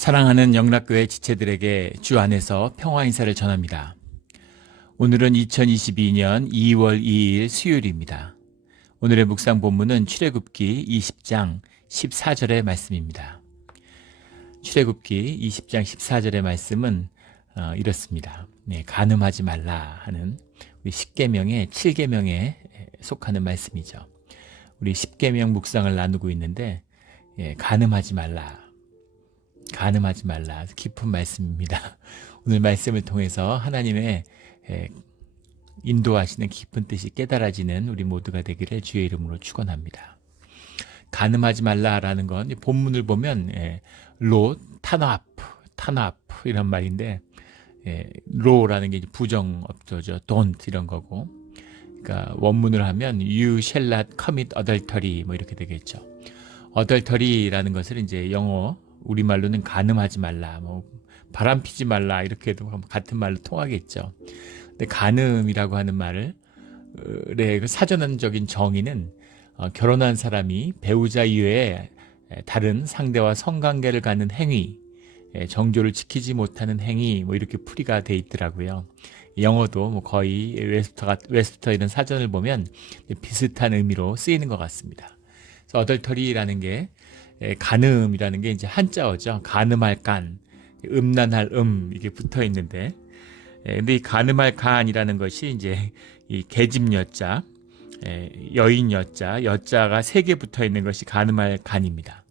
사랑하는 영락교회 지체들에게 주 안에서 평화 인사를 전합니다. 오늘은 2022년 2월 2일 수요일입니다. 오늘의 묵상 본문은 출애굽기 20장 14절의 말씀입니다. 출애굽기 20장 14절의 말씀은 이렇습니다. 간음하지 말라 하는 우리 10계명의 7계명에 속하는 말씀이죠. 우리 10계명 묵상을 나누고 있는데 간음하지 말라. 간음하지 말라. 깊은 말씀입니다. 오늘 말씀을 통해서 하나님의 인도하시는 깊은 뜻이 깨달아지는 우리 모두가 되기를 주의 이름으로 축원합니다. 간음하지 말라라는 건 본문을 보면 로, 탄압 이런 말인데 로라는 게 부정업조죠. don't 이런 거고. 그러니까 원문을 하면 you shall not commit adultery 뭐 이렇게 되겠죠. adultery라는 것을 이제 영어 우리말로는 간음하지 말라, 뭐 바람 피지 말라 이렇게 해도 같은 말로 통하겠죠. 근데 간음이라고 하는 말을 그 사전적인 정의는 결혼한 사람이 배우자 이외에 다른 상대와 성관계를 갖는 행위, 정조를 지키지 못하는 행위 뭐 이렇게 풀이가 돼 있더라고요. 영어도 뭐 거의 웨스터 이런 사전을 보면 비슷한 의미로 쓰이는 것 같습니다. 그래서 어덜터리라는 게 간음이라는 게 이제 한자어죠. 간음할 간, 음란할 이게 붙어 있는데, 근데 이 간음할 간이라는 것이 이제 이 계집 여자, 여인 여자가 3개 붙어 있는 것이 간음할 간입니다.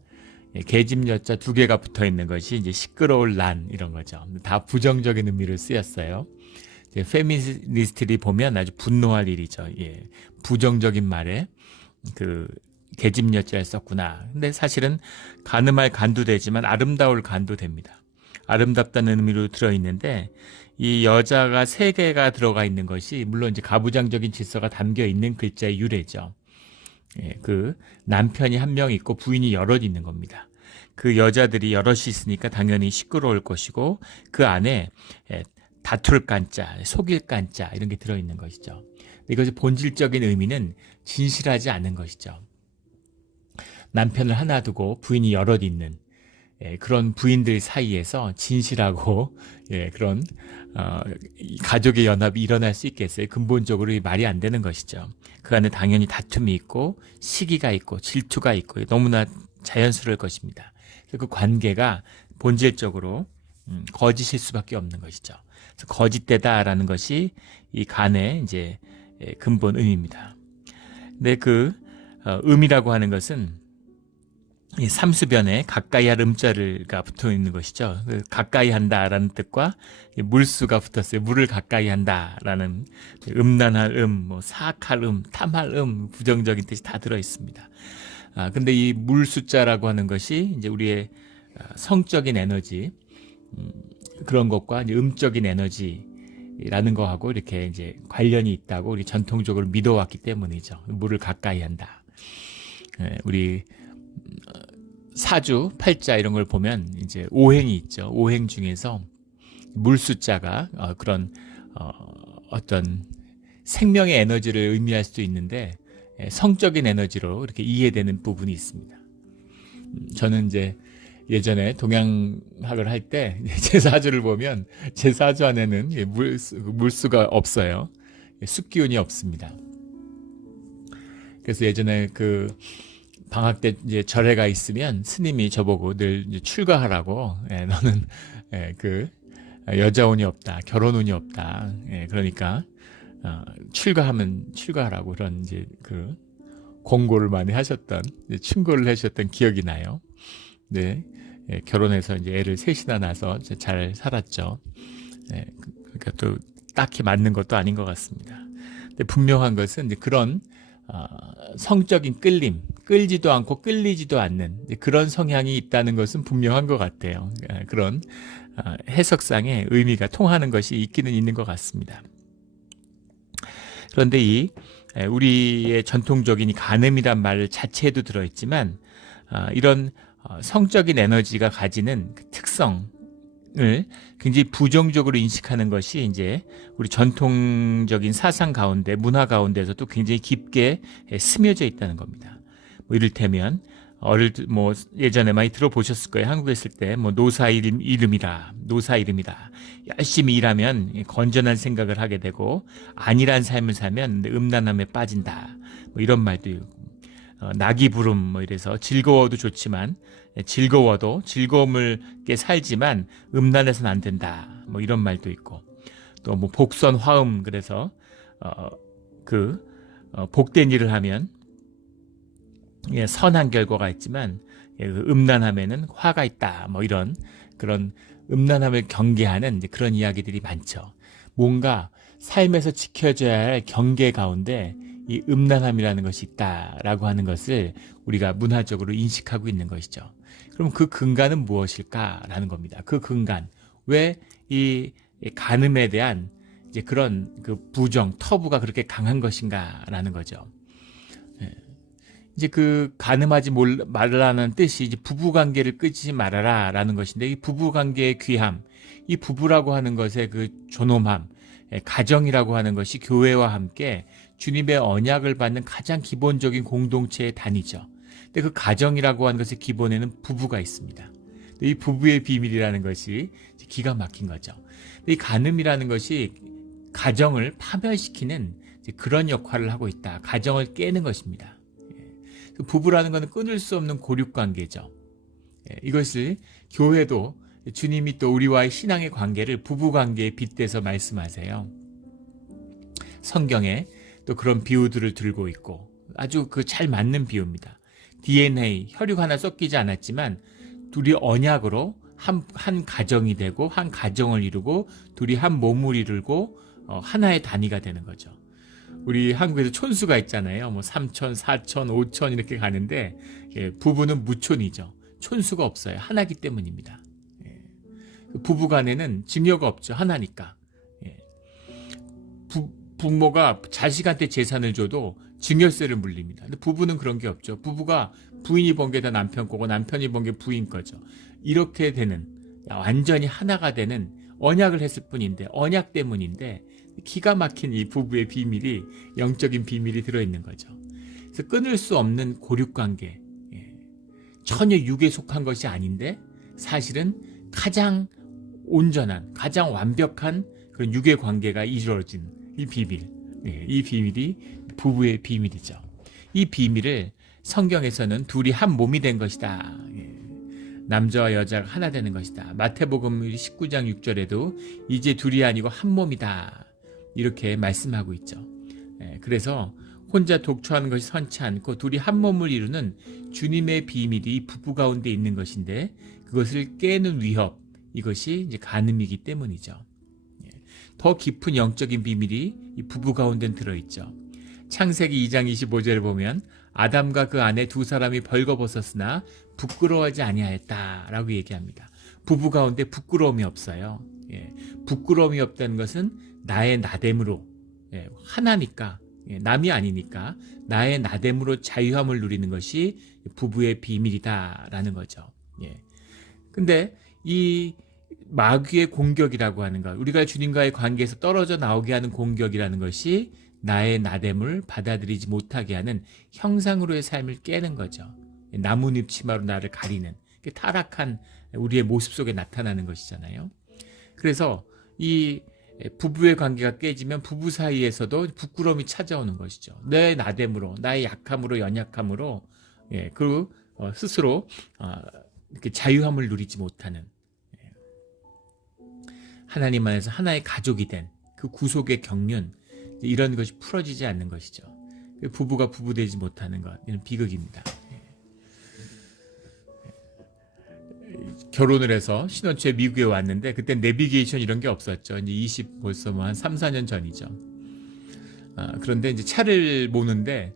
계집 여자 2개가 붙어 있는 것이 이제 시끄러울 난 이런 거죠. 다 부정적인 의미로 쓰였어요. 페미니스트들이 보면 아주 분노할 일이죠. 부정적인 말에 계집 여자를 썼구나. 근데 사실은 간음할 간도 되지만 아름다울 간도 됩니다. 아름답다는 의미로 들어있는데 이 여자가 3개가 들어가 있는 것이 물론 이제 가부장적인 질서가 담겨 있는 글자의 유래죠. 그 남편이 1명 있고 부인이 여럿 있는 겁니다. 그 여자들이 여럿이 있으니까 당연히 시끄러울 것이고 그 안에 다툴 간자, 속일 간자 이런 게 들어있는 것이죠. 이것이 본질적인 의미는 진실하지 않은 것이죠. 남편을 하나 두고 부인이 여럿 있는 그런 부인들 사이에서 진실하고 그런 가족의 연합이 일어날 수 있겠어요? 근본적으로 말이 안 되는 것이죠. 그 안에 당연히 다툼이 있고 시기가 있고 질투가 있고 너무나 자연스러울 것입니다. 그 관계가 본질적으로 거짓일 수밖에 없는 것이죠. 그래서 거짓되다라는 것이 이 간의 이제 근본 의미입니다. 근데 그 음이라고 하는 것은 이 삼수변에 가까이 할 음자가 붙어 있는 것이죠. 가까이 한다라는 뜻과 물수가 붙었어요. 물을 가까이 한다라는 음란할 뭐 사악할 탐할 부정적인 뜻이 다 들어 있습니다. 근데 이 물수자라고 하는 것이 이제 우리의 성적인 에너지 그런 것과 이제 음적인 에너지라는 거하고 이렇게 이제 관련이 있다고 우리 전통적으로 믿어왔기 때문이죠. 물을 가까이 한다. 우리 사주, 팔자 이런 걸 보면 이제 오행이 있죠. 오행 중에서 물수자가 그런 어떤 생명의 에너지를 의미할 수도 있는데 성적인 에너지로 이렇게 이해되는 부분이 있습니다. 저는 이제 예전에 동양학을 할 때 제 사주를 보면 제 사주 안에는 물수가 없어요. 숫기운이 없습니다. 그래서 예전에 방학 때 이제 절회가 있으면 스님이 저보고 늘 이제 출가하라고, 너는 여자운이 없다, 결혼운이 없다. 그러니까 출가하라고 그런 이제 공고를 많이 하셨던, 충고를 하셨던 기억이 나요. 네, 결혼해서 이제 애를 3이나 낳아서 잘 살았죠. 그러니까 또 딱히 맞는 것도 아닌 것 같습니다. 근데 분명한 것은 이제 그런 성적인 끌림, 끌지도 않고 끌리지도 않는 그런 성향이 있다는 것은 분명한 것 같아요. 그런 해석상의 의미가 통하는 것이 있기는 있는 것 같습니다. 그런데 우리의 전통적인 이 간음이란 말 자체에도 들어있지만 이런 성적인 에너지가 가지는 그 특성을 굉장히 부정적으로 인식하는 것이 이제 우리 전통적인 사상 가운데, 문화 가운데서도 굉장히 깊게 스며져 있다는 겁니다. 뭐 이를테면 뭐 예전에 많이 들어보셨을 거예요. 한국에 있을 때 뭐 노사 이름이다. 노사 이름이다. 열심히 일하면 건전한 생각을 하게 되고 안일한 삶을 살면 음란함에 빠진다. 뭐 이런 말도 있고 낙이 부름 뭐 이래서 즐거워도 좋지만 즐거워도 즐거움을 깨 살지만 음란해서는 안 된다. 뭐 이런 말도 있고 또 뭐 복선 화음 그래서 복된 일을 하면 선한 결과가 있지만 음란함에는 화가 있다. 뭐 이런 그런 음란함을 경계하는 그런 이야기들이 많죠. 뭔가 삶에서 지켜져야 할 경계 가운데 이 음란함이라는 것이 있다라고 하는 것을 우리가 문화적으로 인식하고 있는 것이죠. 그럼 그 근간은 무엇일까라는 겁니다. 그 근간 왜 이 간음에 대한 이제 그런 그 부정 터부가 그렇게 강한 것인가라는 거죠. 이제 그 간음하지 말라는 뜻이 이제 부부 관계를 끊지 말아라라는 것인데 이 부부 관계의 귀함, 이 부부라고 하는 것의 그 존엄함, 가정이라고 하는 것이 교회와 함께 주님의 언약을 받는 가장 기본적인 공동체의 단위죠. 근데 그 가정이라고 하는 것의 기본에는 부부가 있습니다. 이 부부의 비밀이라는 것이 기가 막힌 거죠. 이 간음이라는 것이 가정을 파멸시키는 그런 역할을 하고 있다. 가정을 깨는 것입니다. 부부라는 것은 끊을 수 없는 고륙관계죠. 이것을 교회도 주님이 또 우리와의 신앙의 관계를 부부관계에 빗대서 말씀하세요. 성경에 또 그런 비유들을 들고 있고 아주 그 잘 맞는 비유입니다. DNA, 혈육 하나 섞이지 않았지만 둘이 언약으로 한 가정이 되고 한 가정을 이루고 둘이 한 몸을 이루고 하나의 단위가 되는 거죠. 우리 한국에도 촌수가 있잖아요. 뭐 3촌, 4촌, 5촌 이렇게 가는데 부부는 무촌이죠. 촌수가 없어요. 하나기 때문입니다. 부부 간에는 증여가 없죠. 하나니까. 부모가 자식한테 재산을 줘도 증여세를 물립니다. 근데 부부는 그런 게 없죠. 부부가 부인이 번 게 다 남편 거고 남편이 번 게 부인 거죠. 이렇게 되는 완전히 하나가 되는 언약을 했을 뿐인데 언약 때문인데 기가 막힌 이 부부의 비밀이 영적인 비밀이 들어있는 거죠. 그래서 끊을 수 없는 고륙관계 전혀 육에 속한 것이 아닌데 사실은 가장 온전한 가장 완벽한 그런 육의 관계가 이루어진 이 비밀 이 비밀이 부부의 비밀이죠. 이 비밀을 성경에서는 둘이 한 몸이 된 것이다. 남자와 여자가 하나 되는 것이다. 마태복음 19장 6절에도 이제 둘이 아니고 한 몸이다. 이렇게 말씀하고 있죠. 그래서 혼자 독초하는 것이 선치 않고 둘이 한 몸을 이루는 주님의 비밀이 부부 가운데 있는 것인데 그것을 깨는 위협, 이것이 이제 간음이기 때문이죠. 더 깊은 영적인 비밀이 이 부부 가운데 들어있죠. 창세기 2장 25절을 보면 아담과 그 아내 두 사람이 벌거벗었으나 부끄러워하지 아니하였다라고 얘기합니다. 부부 가운데 부끄러움이 없어요. 부끄러움이 없다는 것은 나의 나됨으로 하나니까 남이 아니니까 나의 나됨으로 자유함을 누리는 것이 부부의 비밀이다라는 거죠. 근데 이 마귀의 공격이라고 하는 것, 우리가 주님과의 관계에서 떨어져 나오게 하는 공격이라는 것이 나의 나됨을 받아들이지 못하게 하는 형상으로의 삶을 깨는 거죠. 나뭇잎 치마로 나를 가리는 타락한 우리의 모습 속에 나타나는 것이잖아요. 그래서 이 부부의 관계가 깨지면 부부 사이에서도 부끄러움이 찾아오는 것이죠. 내 나됨으로, 나의 약함으로, 연약함으로 스스로 이렇게 자유함을 누리지 못하는 하나님 안에서 하나의 가족이 된 그 구속의 경륜, 이런 것이 풀어지지 않는 것이죠. 부부가 부부되지 못하는 것, 이런 비극입니다. 결혼을 해서 신혼초에 미국에 왔는데 그때 내비게이션 이런 게 없었죠. 이제 벌써 한 3, 4년 전이죠. 그런데 이제 차를 모는데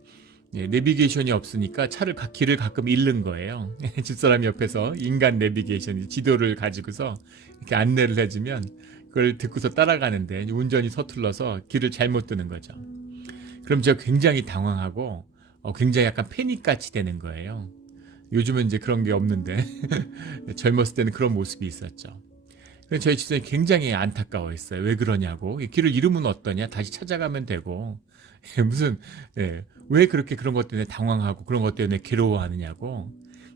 내비게이션이 없으니까 길을 가끔 잃는 거예요. 집사람이 옆에서 인간 내비게이션, 지도를 가지고서 이렇게 안내를 해주면 그걸 듣고서 따라가는데 운전이 서툴러서 길을 잘못 드는 거죠. 그럼 제가 굉장히 당황하고 굉장히 약간 패닉같이 되는 거예요. 요즘은 이제 그런 게 없는데 젊었을 때는 그런 모습이 있었죠. 그래서 저희 집사람이 굉장히 안타까워했어요. 왜 그러냐고. 길을 잃으면 어떠냐? 다시 찾아가면 되고. 무슨 왜 그렇게 그런 것 때문에 당황하고 그런 것 때문에 괴로워하느냐고.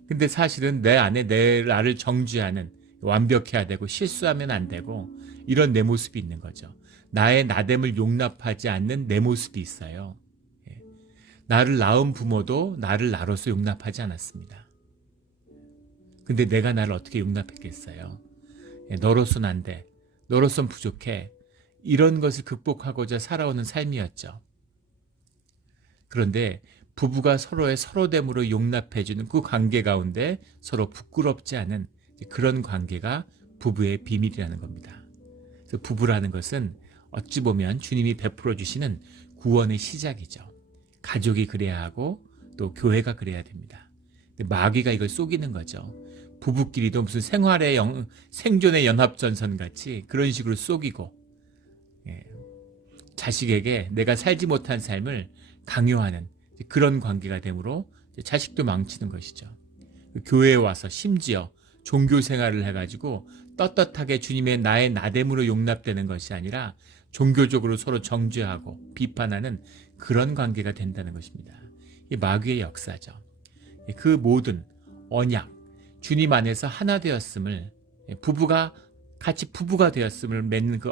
근데 사실은 내 안에 나를 정죄하는, 완벽해야 되고 실수하면 안 되고 이런 내 모습이 있는 거죠. 나의 나됨을 용납하지 않는 내 모습이 있어요. 예. 나를 낳은 부모도 나를 나로서 용납하지 않았습니다. 근데 내가 나를 어떻게 용납했겠어요? 예, 너로서는 안 돼. 너로서는 부족해. 이런 것을 극복하고자 살아오는 삶이었죠. 그런데 부부가 서로의 서로됨으로 용납해주는 그 관계 가운데 서로 부끄럽지 않은 그런 관계가 부부의 비밀이라는 겁니다. 그래서 부부라는 것은 어찌 보면 주님이 베풀어 주시는 구원의 시작이죠. 가족이 그래야 하고 또 교회가 그래야 됩니다. 근데 마귀가 이걸 속이는 거죠. 부부끼리도 무슨 생존의 연합전선 같이 그런 식으로 속이고, 예, 자식에게 내가 살지 못한 삶을 강요하는 그런 관계가 되므로 자식도 망치는 것이죠. 교회에 와서 심지어 종교 생활을 해가지고 떳떳하게 주님의 나의 나됨으로 용납되는 것이 아니라 종교적으로 서로 정죄하고 비판하는 그런 관계가 된다는 것입니다. 이 마귀의 역사죠. 그 모든 언약, 주님 안에서 하나 되었음을, 부부가 같이 부부가 되었음을 맺는 그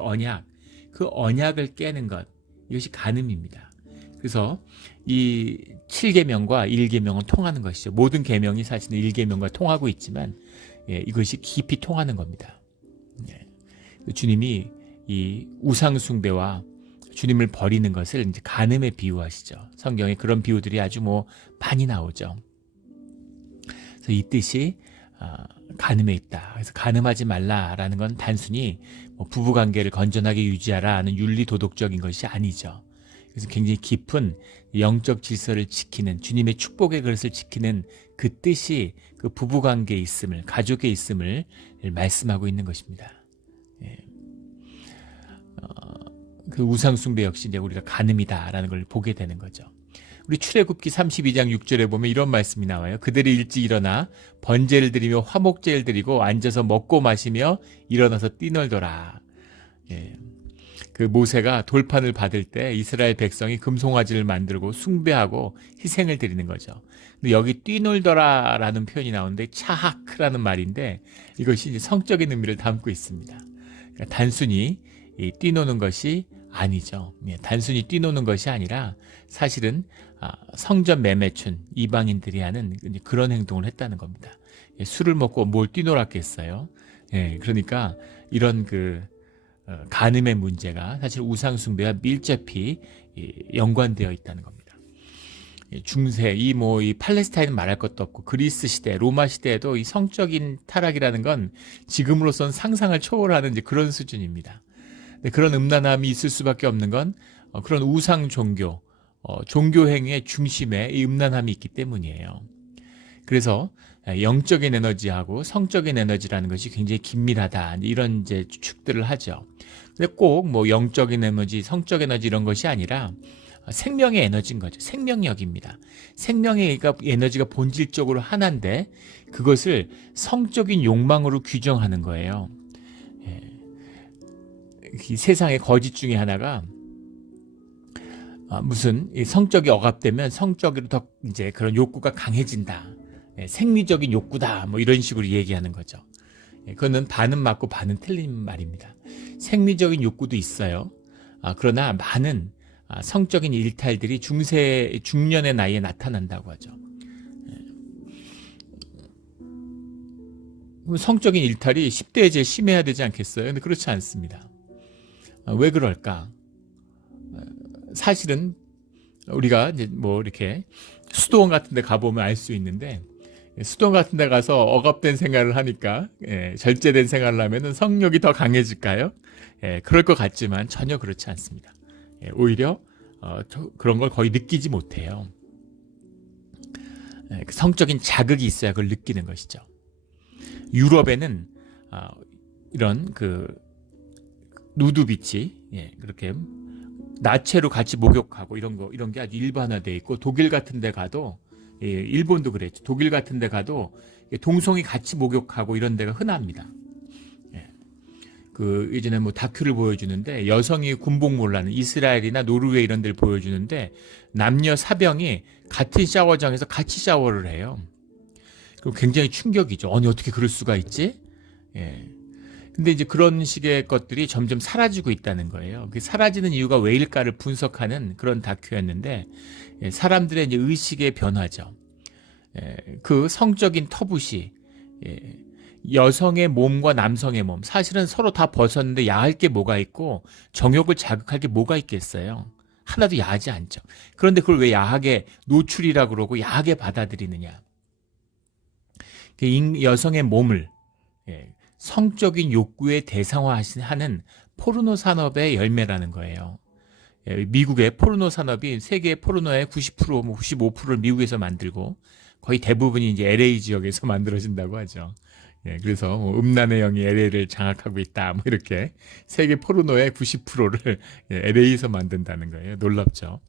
언약을 깨는 것, 이것이 간음입니다. 그래서 이 7계명과 1계명은 통하는 것이죠. 모든 계명이 사실은 1계명과 통하고 있지만, 예, 이것이 깊이 통하는 겁니다. 예. 주님이 이 우상 숭배와 주님을 버리는 것을 이제 간음에 비유하시죠. 성경에 그런 비유들이 아주 많이 나오죠. 그래서 이 뜻이 간음에 있다. 그래서 간음하지 말라라는 건 단순히 부부관계를 건전하게 유지하라는 윤리도덕적인 것이 아니죠. 그래서 굉장히 깊은 영적 질서를 지키는, 주님의 축복의 그릇을 지키는 그 뜻이 그 부부관계에 있음을, 가족에 있음을 말씀하고 있는 것입니다. 예. 그 우상숭배 역시 이제 우리가 간음이다라는 걸 보게 되는 거죠. 우리 출애굽기 32장 6절에 보면 이런 말씀이 나와요. 그들이 일찍 일어나 번제를 드리며 화목제를 드리고 앉아서 먹고 마시며 일어나서 뛰놀더라. 예. 그 모세가 돌판을 받을 때 이스라엘 백성이 금송아지를 만들고 숭배하고 희생을 드리는 거죠. 근데 여기 뛰놀더라라는 표현이 나오는데 차하크라는 말인데 이것이 이제 성적인 의미를 담고 있습니다. 그러니까 단순히 뛰노는 것이 아니죠. 단순히 뛰노는 것이 아니라 사실은 성전 매매춘 이방인들이 하는 그런 행동을 했다는 겁니다. 술을 먹고 뭘 뛰놀았겠어요. 그러니까 이런 간음의 문제가 사실 우상숭배와 밀접히 연관되어 있다는 겁니다. 중세, 이 팔레스타인은 말할 것도 없고 그리스 시대, 로마 시대에도 이 성적인 타락이라는 건 지금으로선 상상을 초월하는 이제 그런 수준입니다. 그런 음란함이 있을 수밖에 없는 건 그런 우상 종교, 종교 행위의 중심에 이 음란함이 있기 때문이에요. 그래서 영적인 에너지하고 성적인 에너지라는 것이 굉장히 긴밀하다, 이런 이제 추측들을 하죠. 근데 꼭 영적인 에너지, 성적 에너지 이런 것이 아니라 생명의 에너지인 거죠. 생명력입니다. 생명의 에너지가 본질적으로 하나인데 그것을 성적인 욕망으로 규정하는 거예요. 이 세상의 거짓 중에 하나가 무슨 성적이 억압되면 성적으로 더 이제 그런 욕구가 강해진다. 생리적인 욕구다. 이런 식으로 얘기하는 거죠. 그거는 반은 맞고 반은 틀린 말입니다. 생리적인 욕구도 있어요. 그러나 많은 성적인 일탈들이 중년의 나이에 나타난다고 하죠. 성적인 일탈이 10대에 제일 심해야 되지 않겠어요? 근데 그렇지 않습니다. 왜 그럴까? 사실은 우리가 이제 이렇게 수도원 같은 데 가보면 알 수 있는데, 수도원 같은 데 가서 억압된 생활을 하니까, 절제된 생활을 하면은 성욕이 더 강해질까요? 그럴 것 같지만 전혀 그렇지 않습니다. 오히려 그런 걸 거의 느끼지 못해요. 성적인 자극이 있어야 그걸 느끼는 것이죠. 유럽에는 이런 누드비치, 그렇게 나체로 같이 목욕하고 이런 게 아주 일반화되어 있고, 독일 같은 데 가도, 일본도 그랬죠. 독일 같은 데 가도 동성이 같이 목욕하고 이런 데가 흔합니다. 예전에 다큐를 보여주는데, 여성이 군복무를 하는 이스라엘이나 노르웨이 이런 데를 보여주는데, 남녀 사병이 같은 샤워장에서 같이 샤워를 해요. 그럼 굉장히 충격이죠. 아니 어떻게 그럴 수가 있지? 예. 근데 이제 그런 식의 것들이 점점 사라지고 있다는 거예요. 그 사라지는 이유가 왜일까를 분석하는 그런 다큐였는데 사람들의 이제 의식의 변화죠. 그 성적인 터부시, 여성의 몸과 남성의 몸, 사실은 서로 다 벗었는데 야할 게 뭐가 있고 정욕을 자극할 게 뭐가 있겠어요. 하나도 야하지 않죠. 그런데 그걸 왜 야하게 노출이라고 그러고 야하게 받아들이느냐. 여성의 몸을 성적인 욕구에 대상화하는 포르노 산업의 열매라는 거예요. 미국의 포르노 산업이 세계 포르노의 90%, 95%를 미국에서 만들고 거의 대부분이 이제 LA 지역에서 만들어진다고 하죠. 그래서 뭐 음란의 영이 LA를 장악하고 있다. 뭐 이렇게 세계 포르노의 90%를 LA에서 만든다는 거예요. 놀랍죠.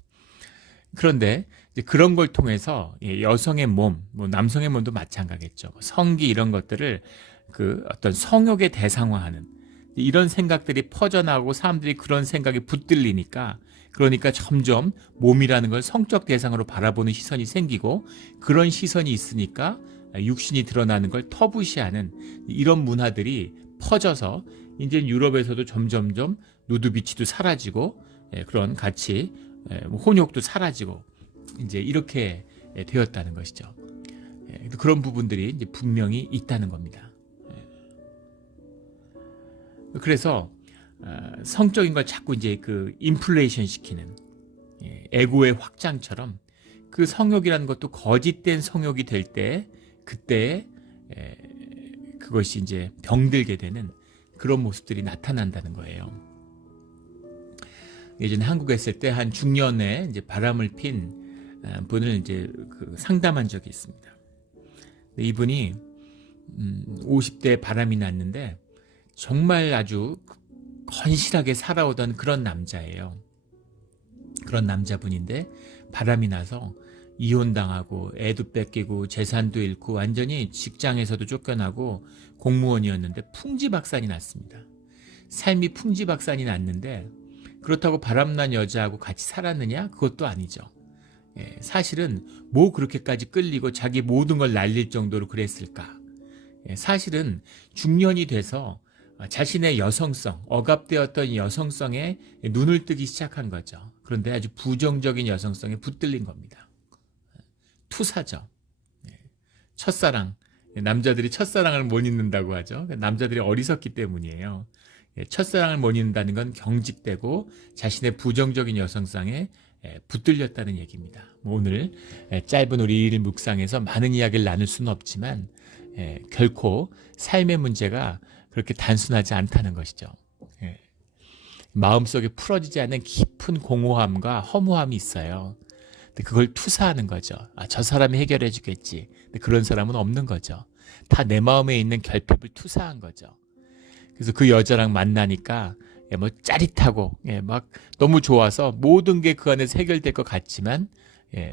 그런데 이제 그런 걸 통해서 여성의 몸, 뭐 남성의 몸도 마찬가지겠죠. 성기 이런 것들을 그 어떤 성욕의 대상화하는 이런 생각들이 퍼져나오고 사람들이 그런 생각에 붙들리니까 그러니까 점점 몸이라는 걸 성적 대상으로 바라보는 시선이 생기고 그런 시선이 있으니까 육신이 드러나는 걸 터부시하는 이런 문화들이 퍼져서 이제 유럽에서도 점점점 누드비치도 사라지고 그런 같이 혼욕도 사라지고 이제 이렇게 되었다는 것이죠. 그런 부분들이 이제 분명히 있다는 겁니다. 그래서 성적인 걸 자꾸 이제 그 인플레이션 시키는 에고의 확장처럼 그 성욕이라는 것도 거짓된 성욕이 될 때 그때 그것이 이제 병들게 되는 그런 모습들이 나타난다는 거예요. 예전에 한국에 있을 때 한 중년에 이제 바람을 핀 분을 이제 그 상담한 적이 있습니다. 이분이 50대에 바람이 났는데 정말 아주 건실하게 살아오던 그런 남자예요. 그런 남자분인데 바람이 나서 이혼당하고 애도 뺏기고 재산도 잃고 완전히 직장에서도 쫓겨나고 공무원이었는데 풍지박산이 났습니다. 삶이 풍지박산이 났는데 그렇다고 바람난 여자하고 같이 살았느냐? 그것도 아니죠. 사실은 뭐 그렇게까지 끌리고 자기 모든 걸 날릴 정도로 그랬을까? 사실은 중년이 돼서 자신의 여성성, 억압되었던 여성성에 눈을 뜨기 시작한 거죠. 그런데 아주 부정적인 여성성에 붙들린 겁니다. 투사죠. 첫사랑. 남자들이 첫사랑을 못 잊는다고 하죠. 남자들이 어리석기 때문이에요. 첫사랑을 못 잊는다는 건 경직되고 자신의 부정적인 여성성에 붙들렸다는 얘기입니다. 오늘 짧은 우리 일일 묵상에서 많은 이야기를 나눌 수는 없지만 결코 삶의 문제가 그렇게 단순하지 않다는 것이죠. 마음속에 풀어지지 않는 깊은 공허함과 허무함이 있어요. 근데 그걸 투사하는 거죠. 저 사람이 해결해 주겠지. 근데 그런 사람은 없는 거죠. 다 내 마음에 있는 결핍을 투사한 거죠. 그래서 그 여자랑 만나니까 뭐 짜릿하고 막 너무 좋아서 모든 게 그 안에서 해결될 것 같지만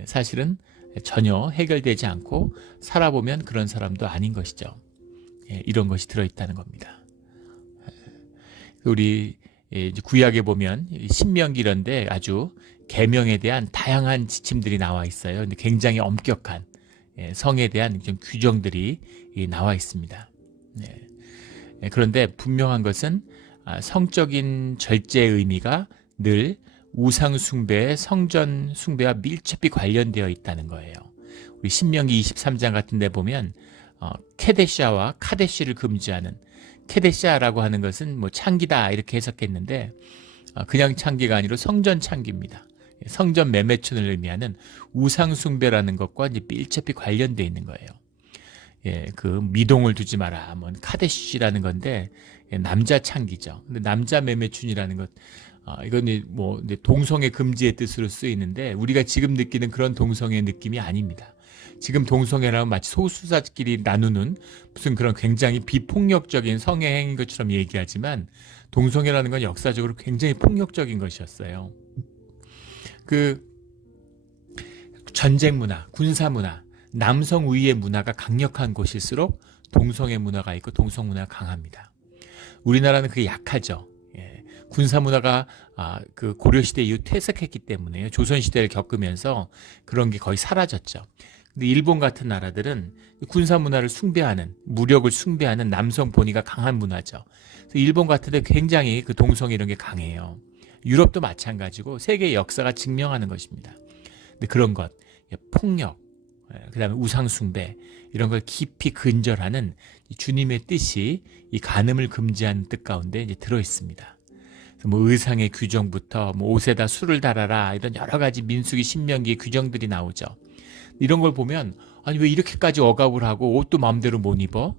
사실은 전혀 해결되지 않고 살아보면 그런 사람도 아닌 것이죠. 이런 것이 들어있다는 겁니다. 우리 구약에 보면 신명기 이런데 아주 계명에 대한 다양한 지침들이 나와 있어요. 근데 굉장히 엄격한 성에 대한 좀 규정들이 나와 있습니다. 그런데 분명한 것은 성적인 절제의 의미가 늘 우상 숭배의 성전 숭배와 밀접히 관련되어 있다는 거예요. 우리 신명기 23장 같은 데 보면 케데샤와 카데시를 금지하는, 케데샤라고 하는 것은 뭐 창기다 이렇게 해석했는데 그냥 창기가 아니라 성전 창기입니다. 성전 매매춘을 의미하는 우상 숭배라는 것과 이제 밀접히 관련되어 있는 거예요. 그 미동을 두지 마라. 뭐 카데시라는 건데 남자 창기죠. 근데 남자 매매춘이라는 것, 이건 뭐 동성애 금지의 뜻으로 쓰이는데 우리가 지금 느끼는 그런 동성애 느낌이 아닙니다. 지금 동성애라면 마치 소수자끼리 나누는 무슨 그런 굉장히 비폭력적인 성애행인 것처럼 얘기하지만 동성애라는 건 역사적으로 굉장히 폭력적인 것이었어요. 그 전쟁 문화, 군사 문화, 남성 우위의 문화가 강력한 곳일수록 동성애 문화가 있고 동성 문화가 강합니다. 우리나라는 그게 약하죠. 군사 문화가 그 고려 시대 이후 퇴색했기 때문에요. 조선 시대를 겪으면서 그런 게 거의 사라졌죠. 근데 일본 같은 나라들은 군사 문화를 숭배하는, 무력을 숭배하는 남성 본위가 강한 문화죠. 그래서 일본 같은 데 굉장히 그 동성 이런 게 강해요. 유럽도 마찬가지고 세계의 역사가 증명하는 것입니다. 근데 그런 것, 폭력, 그다음에 우상 숭배 이런 걸 깊이 근절하는 주님의 뜻이 이 간음을 금지하는 뜻 가운데 이제 들어 있습니다. 뭐 의상의 규정부터 뭐 옷에다 술을 달아라 이런 여러 가지 민수기 신명기의 규정들이 나오죠. 이런 걸 보면 아니 왜 이렇게까지 억압을 하고 옷도 마음대로 못 입어?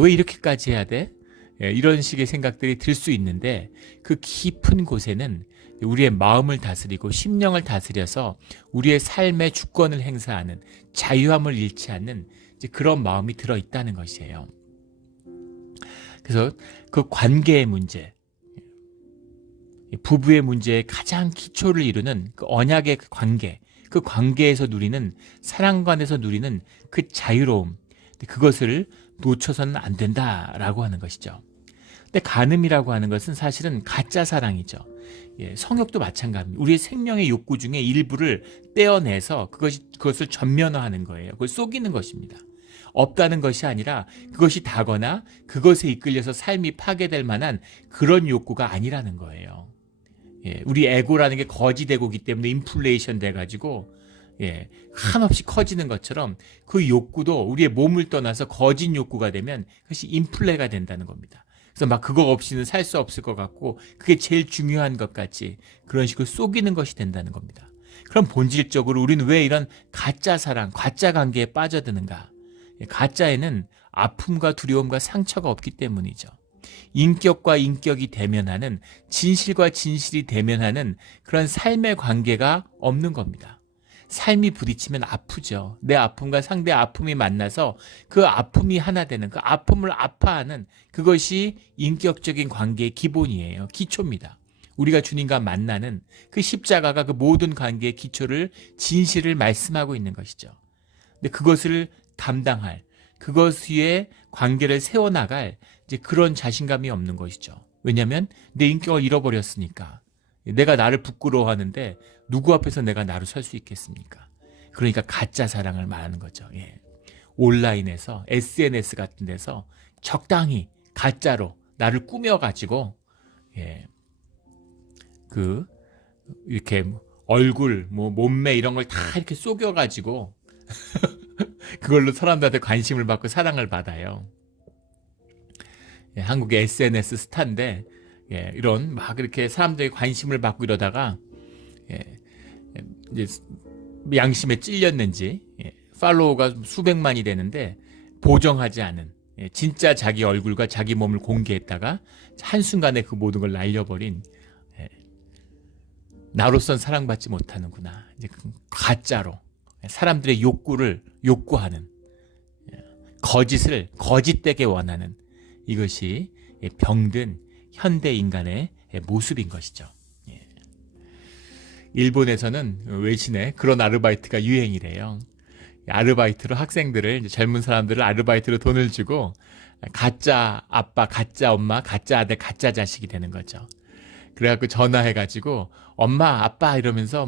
왜 이렇게까지 해야 돼? 이런 식의 생각들이 들 수 있는데 그 깊은 곳에는 우리의 마음을 다스리고 심령을 다스려서 우리의 삶의 주권을 행사하는 자유함을 잃지 않는 이제 그런 마음이 들어있다는 것이에요. 그래서 그 관계의 문제, 부부의 문제의 가장 기초를 이루는 그 언약의 관계, 그 관계에서 누리는 사랑관에서 누리는 그 자유로움, 그것을 놓쳐서는 안 된다라고 하는 것이죠. 근데 간음이라고 하는 것은 사실은 가짜 사랑이죠. 성욕도 마찬가지입니다. 우리의 생명의 욕구 중에 일부를 떼어내서 그것을 전면화하는 거예요. 그걸 속이는 것입니다. 없다는 것이 아니라 그것이 다거나 그것에 이끌려서 삶이 파괴될 만한 그런 욕구가 아니라는 거예요. 우리 에고라는 게 거지되고기 때문에 인플레이션 돼가지고 한없이 커지는 것처럼 그 욕구도 우리의 몸을 떠나서 거짓 욕구가 되면 그것이 인플레가 된다는 겁니다. 그래서 막 그거 없이는 살 수 없을 것 같고 그게 제일 중요한 것 같이 그런 식으로 속이는 것이 된다는 겁니다. 그럼 본질적으로 우리는 왜 이런 가짜 사랑, 가짜 관계에 빠져드는가? 가짜에는 아픔과 두려움과 상처가 없기 때문이죠. 인격과 인격이 대면하는, 진실과 진실이 대면하는 그런 삶의 관계가 없는 겁니다. 삶이 부딪히면 아프죠. 내 아픔과 상대 아픔이 만나서 그 아픔이 하나 되는, 그 아픔을 아파하는 그것이 인격적인 관계의 기본이에요. 기초입니다. 우리가 주님과 만나는 그 십자가가 그 모든 관계의 기초를, 진실을 말씀하고 있는 것이죠. 근데 그것을 담당할, 그것 위에 관계를 세워나갈 이제 그런 자신감이 없는 것이죠. 왜냐하면 내 인격을 잃어버렸으니까. 내가 나를 부끄러워하는데 누구 앞에서 내가 나로 설 수 있겠습니까? 그러니까 가짜 사랑을 말하는 거죠. 온라인에서 SNS 같은 데서 적당히 가짜로 나를 꾸며가지고 이렇게 얼굴, 몸매 이런 걸 다 이렇게 속여가지고 그걸로 사람들한테 관심을 받고 사랑을 받아요. 한국의 SNS 스타인데 이런 막 이렇게 사람들이 관심을 받고 이러다가 이제 양심에 찔렸는지 팔로워가 수백만이 되는데 보정하지 않은 진짜 자기 얼굴과 자기 몸을 공개했다가 한순간에 그 모든 걸 날려버린, 나로선 사랑받지 못하는구나. 이제 가짜로 사람들의 욕구를 욕구하는, 거짓을 거짓되게 원하는, 이것이 병든 현대 인간의 모습인 것이죠. 일본에서는 외신에 그런 아르바이트가 유행이래요. 아르바이트로 학생들을, 젊은 사람들을 아르바이트로 돈을 주고 가짜 아빠, 가짜 엄마, 가짜 아들, 가짜 자식이 되는 거죠. 그래갖고 전화해가지고 엄마, 아빠 이러면서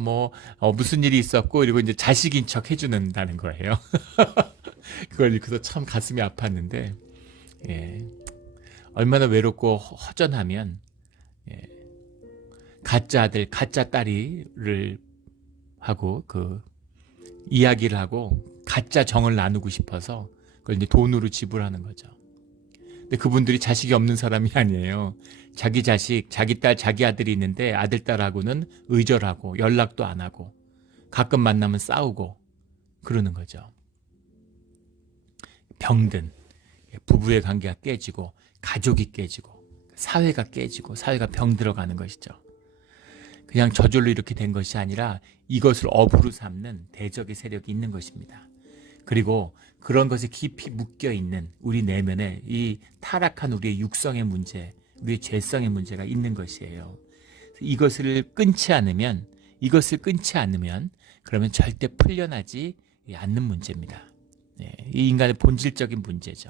무슨 일이 있었고 이러고 이제 자식인 척 해주는다는 거예요. 그걸 읽고서 참 가슴이 아팠는데, 얼마나 외롭고 허전하면 가짜 아들, 가짜 딸이를 하고 이야기를 하고 가짜 정을 나누고 싶어서 그걸 이제 돈으로 지불하는 거죠. 근데 그분들이 자식이 없는 사람이 아니에요. 자기 자식, 자기 딸, 자기 아들이 있는데 아들, 딸하고는 의절하고 연락도 안 하고 가끔 만나면 싸우고 그러는 거죠. 병든 부부의 관계가 깨지고 가족이 깨지고 사회가 깨지고 사회가 병들어가는 것이죠. 그냥 저절로 이렇게 된 것이 아니라 이것을 업으로 삼는 대적의 세력이 있는 것입니다. 그리고 그런 것에 깊이 묶여있는 우리 내면에 이 타락한 우리의 육성의 문제, 우리의 죄성의 문제가 있는 것이에요. 이것을 끊지 않으면 그러면 절대 풀려나지 않는 문제입니다. 이 인간의 본질적인 문제죠.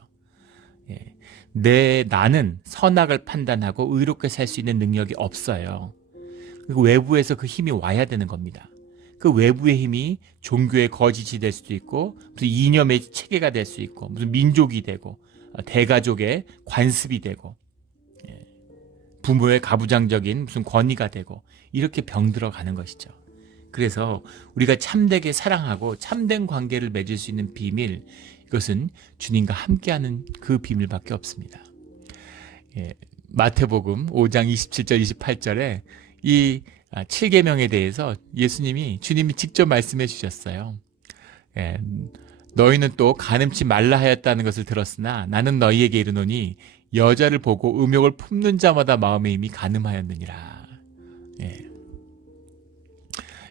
나는 선악을 판단하고 의롭게 살 수 있는 능력이 없어요. 그리고 외부에서 그 힘이 와야 되는 겁니다. 그 외부의 힘이 종교의 거짓이 될 수도 있고 무슨 이념의 체계가 될 수 있고 무슨 민족이 되고 대가족의 관습이 되고 부모의 가부장적인 무슨 권위가 되고 이렇게 병들어 가는 것이죠. 그래서 우리가 참되게 사랑하고 참된 관계를 맺을 수 있는 비밀, 이것은 주님과 함께하는 그 비밀밖에 없습니다. 마태복음 5장 27절 28절에 이 7계명에 대해서 주님이 직접 말씀해 주셨어요. 너희는 또 간음치 말라 하였다는 것을 들었으나 나는 너희에게 이르노니 여자를 보고 음욕을 품는 자마다 마음의 힘이 간음하였느니라.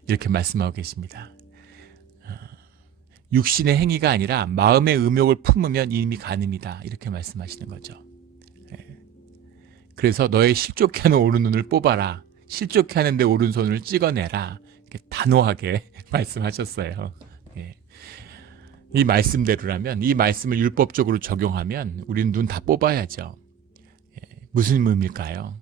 이렇게 말씀하고 계십니다. 육신의 행위가 아니라 마음의 음욕을 품으면 이미 간음이다. 이렇게 말씀하시는 거죠. 그래서 너의 실족해 하는 오른눈을 뽑아라. 실족해 하는데 오른손을 찍어내라. 이렇게 단호하게 말씀하셨어요. 이 말씀대로라면, 이 말씀을 율법적으로 적용하면 우리는 눈 다 뽑아야죠. 무슨 의미일까요?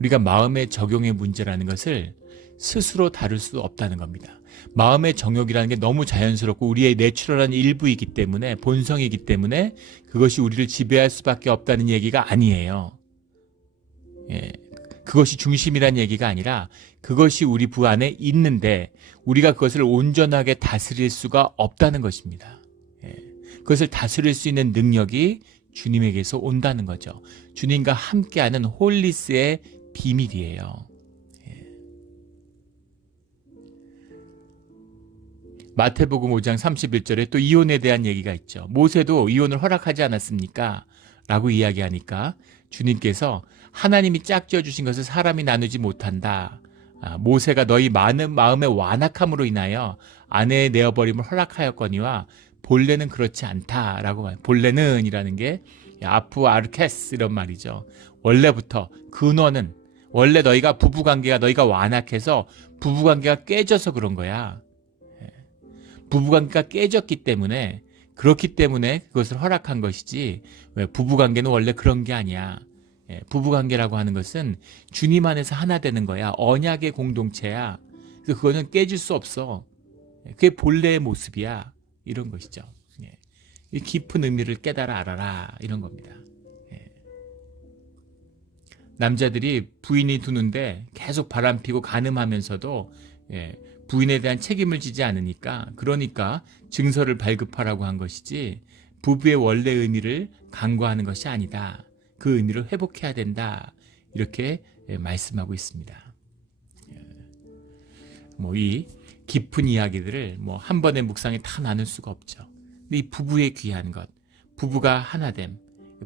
우리가 마음의 적용의 문제라는 것을 스스로 다룰 수 없다는 겁니다. 마음의 정욕이라는 게 너무 자연스럽고 우리의 내추럴한 일부이기 때문에, 본성이기 때문에 그것이 우리를 지배할 수밖에 없다는 얘기가 아니에요. 그것이 중심이라는 얘기가 아니라 그것이 우리 부 안에 있는데 우리가 그것을 온전하게 다스릴 수가 없다는 것입니다. 그것을 다스릴 수 있는 능력이 주님에게서 온다는 거죠. 주님과 함께하는 홀리스의 비밀이에요. 마태복음 5장 31절에 또 이혼에 대한 얘기가 있죠. 모세도 이혼을 허락하지 않았습니까? 라고 이야기하니까 주님께서 하나님이 짝지어 주신 것을 사람이 나누지 못한다. 모세가 너희 많은 마음의 완악함으로 인하여 아내의 내어버림을 허락하였거니와 본래는 그렇지 않다라고 말해요. 본래는 이라는 게 아프 아르케스 이런 말이죠. 원래부터 근원은 원래 너희가 부부관계가 너희가 완악해서 부부관계가 깨져서 그런 거야. 부부관계가 깨졌기 때문에 그렇기 때문에 그것을 허락한 것이지 왜 부부관계는 원래 그런 게 아니야. 부부관계라고 하는 것은 주님 안에서 하나 되는 거야. 언약의 공동체야. 그래서 그거는 깨질 수 없어. 그게 본래의 모습이야. 이런 것이죠. 이 깊은 의미를 깨달아 알아라. 이런 겁니다. 남자들이 부인이 두는데 계속 바람피고 간음하면서도 부인에 대한 책임을 지지 않으니까 그러니까 증서를 발급하라고 한 것이지 부부의 원래 의미를 간과하는 것이 아니다. 그 의미를 회복해야 된다. 이렇게 말씀하고 있습니다. 이 깊은 이야기들을 한 번의 묵상에 다 나눌 수가 없죠. 근데 이 부부의 귀한 것, 부부가 하나됨,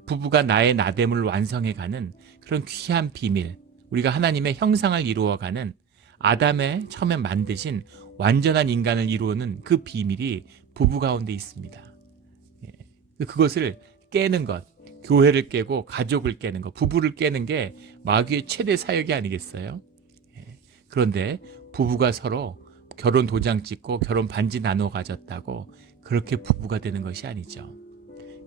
부부가 나의 나됨을 완성해가는 그런 귀한 비밀, 우리가 하나님의 형상을 이루어가는 아담의 처음에 만드신 완전한 인간을 이루는 그 비밀이 부부 가운데 있습니다. 그것을 깨는 것, 교회를 깨고 가족을 깨는 것, 부부를 깨는 게 마귀의 최대 사역이 아니겠어요? 그런데 부부가 서로 결혼 도장 찍고 결혼 반지 나눠 가졌다고 그렇게 부부가 되는 것이 아니죠.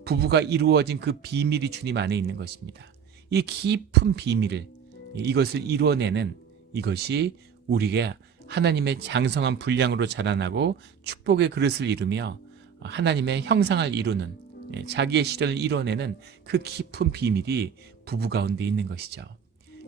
부부가 이루어진 그 비밀이 주님 안에 있는 것입니다. 이 깊은 비밀을, 이것을 이루어내는 이것이 우리가 하나님의 장성한 분량으로 자라나고 축복의 그릇을 이루며 하나님의 형상을 이루는, 자기의 실현을 이뤄내는 그 깊은 비밀이 부부 가운데 있는 것이죠.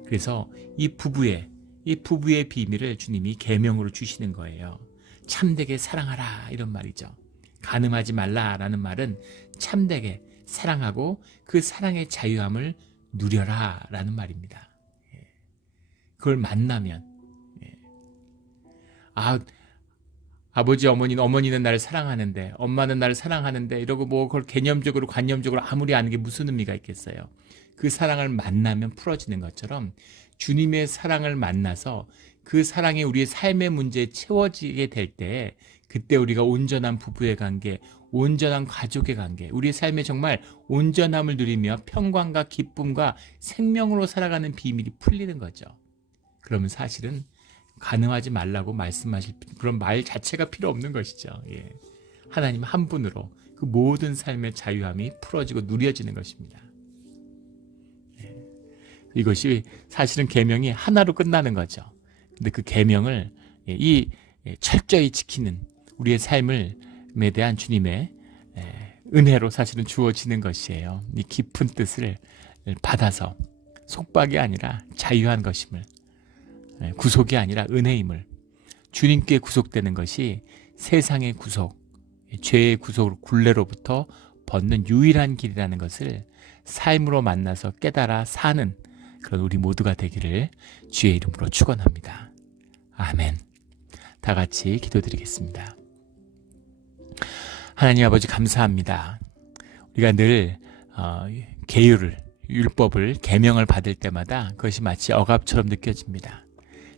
그래서 이 부부의 비밀을 주님이 계명으로 주시는 거예요. 참되게 사랑하라 이런 말이죠. 간음하지 말라라는 말은 참되게 사랑하고 그 사랑의 자유함을 누려라라는 말입니다. 그걸 만나면 아버지 어머니는 나를 사랑하는데 엄마는 나를 사랑하는데 이러고 그걸 개념적으로 관념적으로 아무리 아는 게 무슨 의미가 있겠어요. 그 사랑을 만나면 풀어지는 것처럼 주님의 사랑을 만나서 그 사랑이 우리의 삶의 문제에 채워지게 될 때 그때 우리가 온전한 부부의 관계, 온전한 가족의 관계, 우리의 삶에 정말 온전함을 누리며 평강과 기쁨과 생명으로 살아가는 비밀이 풀리는 거죠. 그러면 사실은 간음하지 말라고 말씀하실 그런 말 자체가 필요 없는 것이죠. 하나님 한 분으로 그 모든 삶의 자유함이 풀어지고 누려지는 것입니다. 이것이 사실은 계명이 하나로 끝나는 거죠. 근데 그 계명을 이 철저히 지키는 우리의 삶에 대한 주님의 은혜로 사실은 주어지는 것이에요. 이 깊은 뜻을 받아서 속박이 아니라 자유한 것임을, 구속이 아니라 은혜임을, 주님께 구속되는 것이 세상의 구속, 죄의 구속 굴레로부터 벗는 유일한 길이라는 것을 삶으로 만나서 깨달아 사는 그런 우리 모두가 되기를 주의 이름으로 축원합니다. 아멘. 다 같이 기도드리겠습니다. 하나님 아버지 감사합니다. 우리가 늘 계율을, 율법을, 계명을 받을 때마다 그것이 마치 억압처럼 느껴집니다.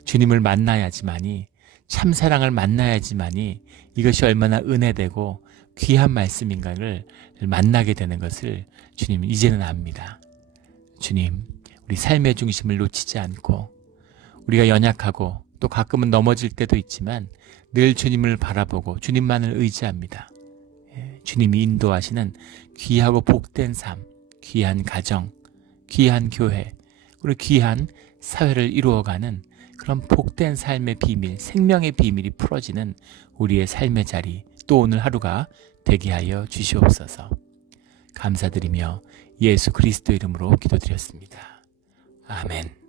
주님을 만나야지만이, 참사랑을 만나야지만이 이것이 얼마나 은혜되고 귀한 말씀인가를 만나게 되는 것을 주님 이제는 압니다. 주님, 우리 삶의 중심을 놓치지 않고 우리가 연약하고 또 가끔은 넘어질 때도 있지만 늘 주님을 바라보고 주님만을 의지합니다. 주님이 인도하시는 귀하고 복된 삶, 귀한 가정, 귀한 교회, 그리고 귀한 사회를 이루어가는 그런 복된 삶의 비밀, 생명의 비밀이 풀어지는 우리의 삶의 자리, 또 오늘 하루가 되게 하여 주시옵소서. 감사드리며 예수 그리스도 이름으로 기도드렸습니다. 아멘.